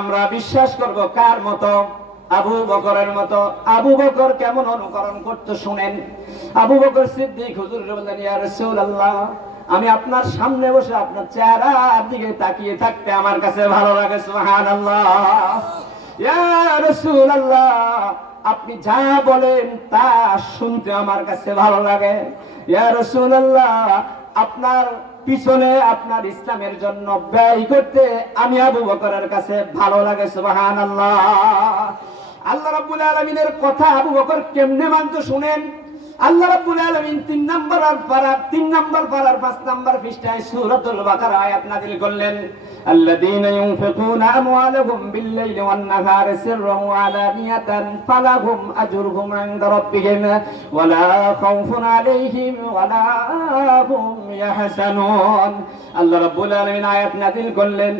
আমরা বিশ্বাস করব কার মতো? আবু বকরের মতো। আবু বকর কেমন অনুকরণ করতে শুনেন? আবু বকর সিদ্দিক, হুজুর বললেন ইয়া রাসূলুল্লাহ, আমি আপনার সামনে বসে আপনার চেহারার দিকে তাকিয়ে থাকতে আমার কাছে ভালো লাগে, সুবহানাল্লাহ। ইয়া রাসূলুল্লাহ, আপনি যা বলেন তা শুনতে আমার কাছে ভালো লাগে। ইয়া রাসূলুল্লাহ, আপনার পিছনে আপনার ইসলামের জন্য ব্যয় করতে আমি আবু বকরের কাছে ভালো লাগে সুবাহান আল্লাহ আল্লাহ রাব্বুল আলামিনের কথা আবু বকর কেমনে মানতো শুনেন? আল্লাহ রাব্বুল আলামিন তিন নম্বর আর পারার তিন নম্বর পারার পাঁচ নম্বর পৃষ্ঠায় সূরাতুল বাকারা আয়াত নাযিল করলেন। আল্লাযীনা ইউনফিকুনা আমওয়ালাহুম বিল-লাইলি ওয়ান-নাহারি সিররান ওয়া আলানিয়াতান ফালাহুম আজরুহুম ইনদা রাব্বিহিম ওয়ালা খাউফুন আলাইহিম হুম ইয়াহজানুন আল্লাহ রাব্বুল আলামিন আয়াত নাযিল করলেন,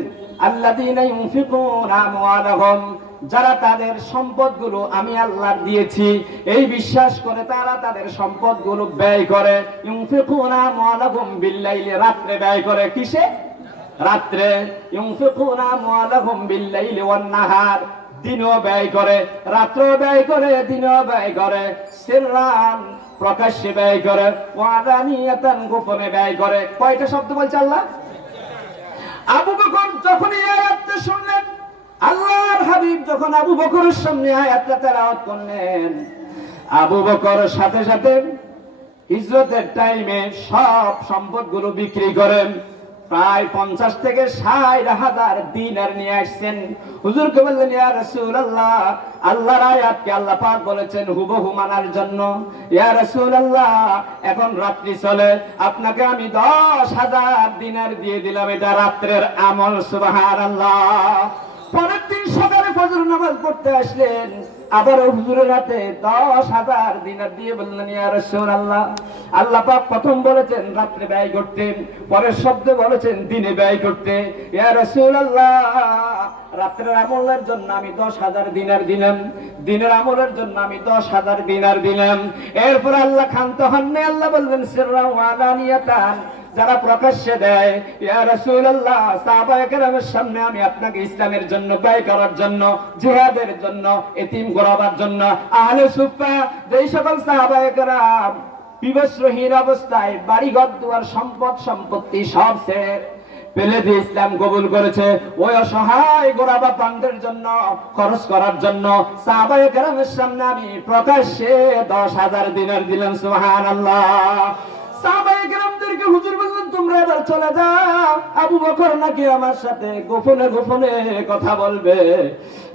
আল্লাযীনা ইউনফিকুনা আমওয়ালাহুম যারা তাদের সম্পদগুলো আমি আল্লাহ দিয়েছি, এই বিশ্বাস করে তারা তাদের সম্পদগুলো ব্যয় করে। রাত্রে ব্যয় করে কিসে? রাত্রে। ওয়ান-নাহার দিনও ব্যয় করে রাত্র ব্যয় করে, দিনও ব্যয় করে। প্রকাশ্যে ব্যয় করে, ওয়াদানিয়াতান, গোপনে ব্যয় করে। কয়টা শব্দ বলছে আল্লাহ? আবু বকর যখন এই আয়াতটা শুনলেন আল্লাহর হাবিব যখন আবু বকরের সামনে আয়াতটা তেলাওয়াত করলেন, আবু বকর সাথে সাথে হিজরতের টাইমে সব সম্পদগুলো বিক্রি করেন। প্রায় পঞ্চাশ থেকে ষাট হাজার দিনার নিয়ে আসছেন। হুজুরকে বললেন, ইয়া রাসূলুল্লাহ, আল্লাহর আয়াতকে আল্লাহ পাক বলেছেন, হুবহু মানার জন্য। ইয়া রাসূলুল্লাহ, এখন রাত্রি চলে, আপনাকে আমি দশ হাজার দিনার দিয়ে দিলাম, এটা রাত্রের আমল, সুবহানাল্লাহ। পরের দিন সকালে ফজর নামাজ পড়তে আসলেন। আবার দশ হাজার দিনার দিয়ে বললেন, ইয়া রাসূলুল্লাহ, আল্লাহ পাক প্রথম বলেছেন রাত্রে ব্যয় করতেন পরের শব্দে বলেছেন দিনে ব্যয় করতে। ইয়া রাসূলুল্লাহ, রাত্রের আমলের জন্য আমি দশ হাজার দিনার দিলাম, দিনের আমলের জন্য আমি দশ হাজার দিনার দিলাম। এরপর আল্লাহ খান্ত হননে আল্লাহ বললেন সিররা ওয়ালানিয়াতান যারা প্রকাশ্যে দেয় সামনে আমি আপনাকে ইসলামের জন্য ব্যয় করার জন্য, জিহাদের জন্য, এতিম গোরাবার জন্য, আহলে সুফা, যেই সকল সাহাবায়ে কেরাম বিবস্ত্রহীন অবস্থায় বাড়ি ঘর দুয়ার, সম্পদ সম্পত্তি সব পেলে দিয়ে ইসলাম কবুল করেছে, ওই অসহায় গোরাবা প্রান্তের জন্য, খরচ করার জন্য, সাহাবায়ে কেরামের সামনে আমি প্রকাশ্যে দশ হাজার দিনের দিলাম, সুবহানাল্লাহ। সাহাবায়ে কেরামদেরকে হুজুর বললেন, তোমরা এবার চলে যাও। আবু বকর নাকি আমার সাথে গোপনে গোপনে কথা বলবে।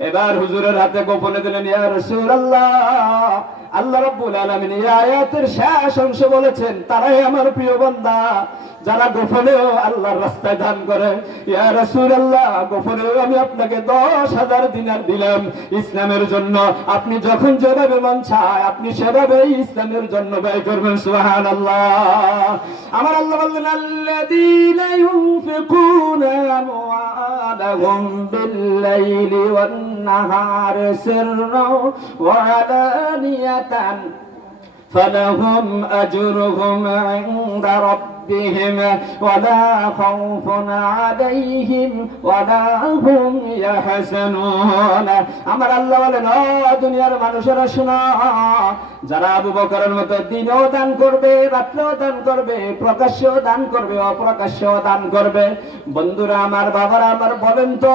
এবার হুজুরের হাতে গোপনে দিলেন ইয়া রাসূলুল্লাহ, আল্লাহ রাব্বুল আলামিন এই আয়াতের শেষ অংশ বলেছেন, তারাই আমার প্রিয় বান্দা। যারা গোপনেও আল্লাহর রাস্তায় দান করে ইয়া রাসূলুল্লাহ গোপনেও আমি আপনাকে দশ হাজার দিনার দিলাম ইসলামের জন্য আপনি যখন যেভাবে মন চায় আপনি সেভাবেই ইসলামের জন্য ব্যয় করবেন সুবহানাল্লাহ আমার আল্লাহ বললেন আল্লাযীনা ইউনফিকুনা আমওয়ালাহুম বিল-লাইলি ওয়ান-নাহারি সিররাও ওয়া আলানিয়াতান فلهم أجرهم عند ربهم ولا خوف عليهم ولا هم يحزنون আমার আল্লাহ বলেন ও দুনিয়ার মানুষেরা শোনো যারা আবু বকরের মতো দিনেও দান করবে রাত্রেও দান করবে প্রকাশ্যেও দান করবে অপ্রকাশ্যেও দান করবে বন্ধুরা আমার বাবারা আমার বলেন তো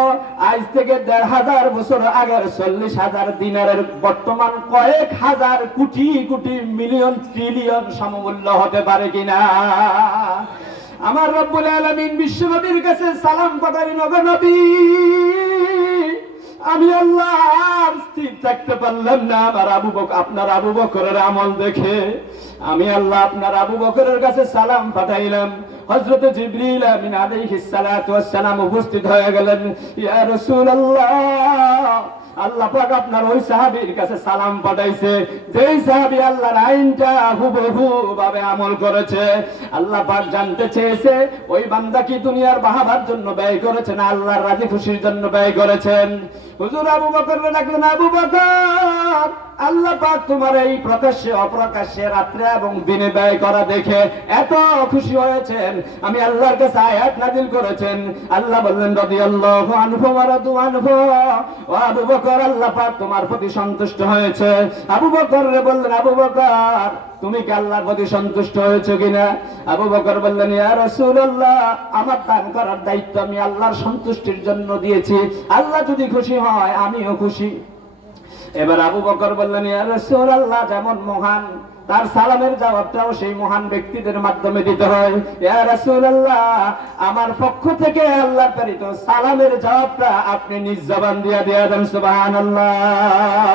আজ থেকে দেড় হাজার বছর আগের চল্লিশ হাজার দিনারের বর্তমান কয়েক হাজার কোটি কোটি মিলিয়ন ট্রিলিয়ন সমমূল্য হতে পারে কিনা আমার রব্বুল আলামিন বিশ্বনবীর কাছে সালাম পাঠালি নগর নবী। আমি আল্লাহ স্থির থাকতে পারলাম না, আমার আবু বক আপনার আবু বকরের আমল দেখে। আমি আল্লাহ আপনার আবু বকরের কাছে সালাম পাঠাইলাম। হযরত জিবরিল আমিন আলাইহিস সালাতু ওয়াস সালাম উপস্থিত হয়ে গেলেন। ইয়া রাসূলুল্লাহ। আল্লাহ পাক আপনার ওই সাহাবীর কাছে সালাম পাঠাইছে। যেই সাহাবী আল্লাহর আইনটা হুবহু ভাবে আমল করেছে, আল্লাহ পাক জানতে চেয়েছে, ওই বান্দা কি দুনিয়ার বাহাবার জন্য ব্যয় করেছে না আল্লাহর রাজি খুশির জন্য ব্যয় করেছেন? হুজুর আবু বকর ডাকলেন, আবু বকর আল্লাহ পাক তোমার এই প্রকাশ্যে, অপ্রকাশ্যে রাত্রে এবং দিনে ব্যয় করা দেখে এত খুশি হয়েছেন। আমি আল্লাহর কাছে আয়াত নাজিল করেছেন। আল্লাহ বললেন, রাদিয়াল্লাহু আনহু ওয়া রাদু আনহু। ও আবু বকর, আল্লাহ পাক তোমার প্রতি সন্তুষ্ট হয়েছে। আবু বকর রে বললেন, আবু বকর, তুমি কি আল্লাহর প্রতি সন্তুষ্ট হয়েছে কিনা? আবু বকর বললেন, ইয়া রাসূলুল্লাহ, আমার দান করার দায়িত্ব আমি আল্লাহর সন্তুষ্টির জন্য দিয়েছি। আল্লাহ যদি খুশি হয়, আমিও খুশি। এবার আবু বকর বললেন আল্লাহ যেমন মহান, তার সালামের জবাবটাও সেই মহান ব্যক্তিদের মাধ্যমে দিতে হয়। আমার পক্ষ থেকে আল্লাহ সালামের জবাবটা আপনি নিজ জবান দিয়া দিয়া দেন, সুবহানাল্লাহ।